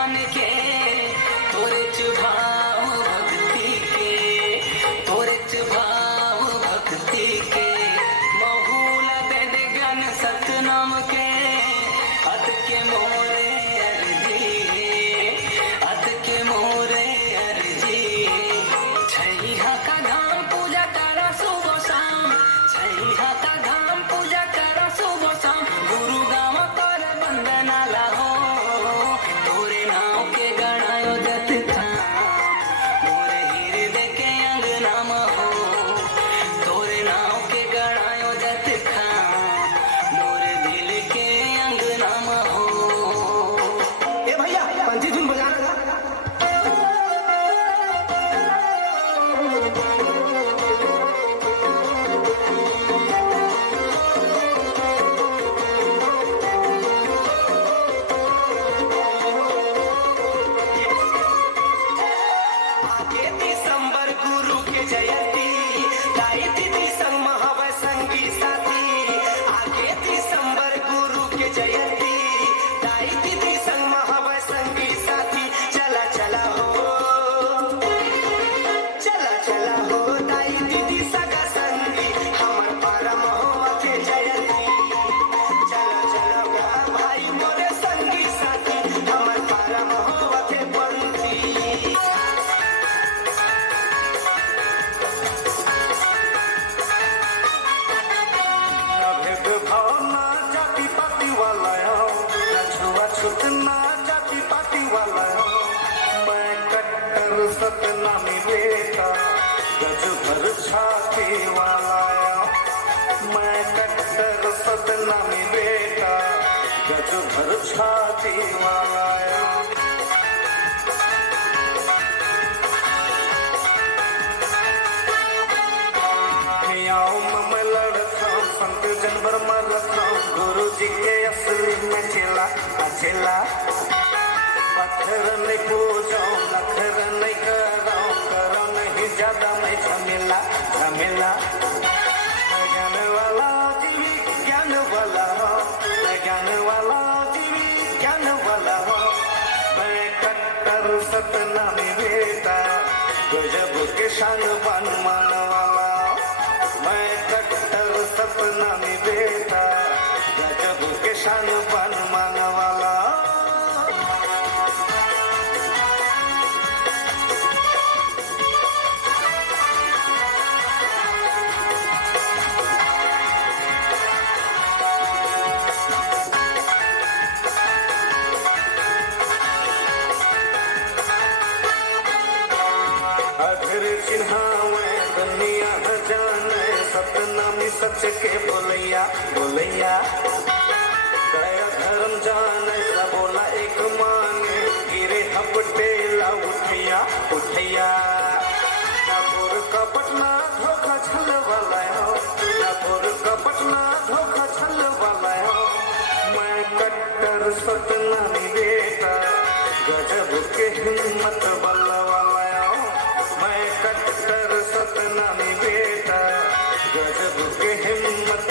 मन के तोरे चुभाव भक्ति के, तोरे चुभाव भक्ति के महूला दे दे ज्ञान सतनाम के अत के मोरे अर्जी, अत के मोरे अर्जी छैहा का धाम पूजा करा सुबह शाम, छैहा का धाम पूजा करा सुबह शाम गुरु गाँव कर वंदना लाहो तोरे नाव के गणायो जत थाम मोरे हृदय के अंगना हो तोरे नाव के गणायो जत खाम मोरे दिल के अंगना हो। ए भैया पंथी धुन बजाना था। आगे दिसंबर गुरु के जयंती गाई दीदी संग महावै संगी साथी, आगे दिसंबर गुरु के जयंती गाई दीदी संग महावै संगी साथी चला चला हो, चला चला हो दाई दीदी सगा संगी हमर परम हो के जयंती, चला चला गा भाई मोरे संगी साथी हमर परम हो के पंथी। भावना जाति पाति वाला न छुआछूत ना जाति पाति वाला मैं कट्टर सतनामी बेटा गज भर छाती वाला, मैं कट्टर सतनामी बेटा गज भर छाती वाला। मैं लड़ता संत जनवर मरता गुरु जी के असली में चेला चेला पत्थर नहीं पूजो नखर नहीं करो नहीं ज्यादा मैं झमेला झमेला ज्ञान वाला जीवी ज्ञान वाला हो, ज्ञान वाला जीवी ज्ञान वाला हो, मैं कट्टर सतनामी बेटा गजब के शान बन मान वाला, मैं कट्टर सतनामी बेटा गजब के शान बन मान वाला। अधर चिन्हावे दुनिया न जाने सतनामी सच के बोलैया बोलैया गया धर्म जाने सब बोला एक माने गिरे हपटेला उठैया उठैया नापुर का पटना धोखा छल वाला हो, नापुर का पटना धोखा छल वाला हो, मैं कट्टर सतनामी बेटा गजब के हिम्मत वाला वाला हो, मैं कट्टर सतनामी बेटा गजब के हिम्मत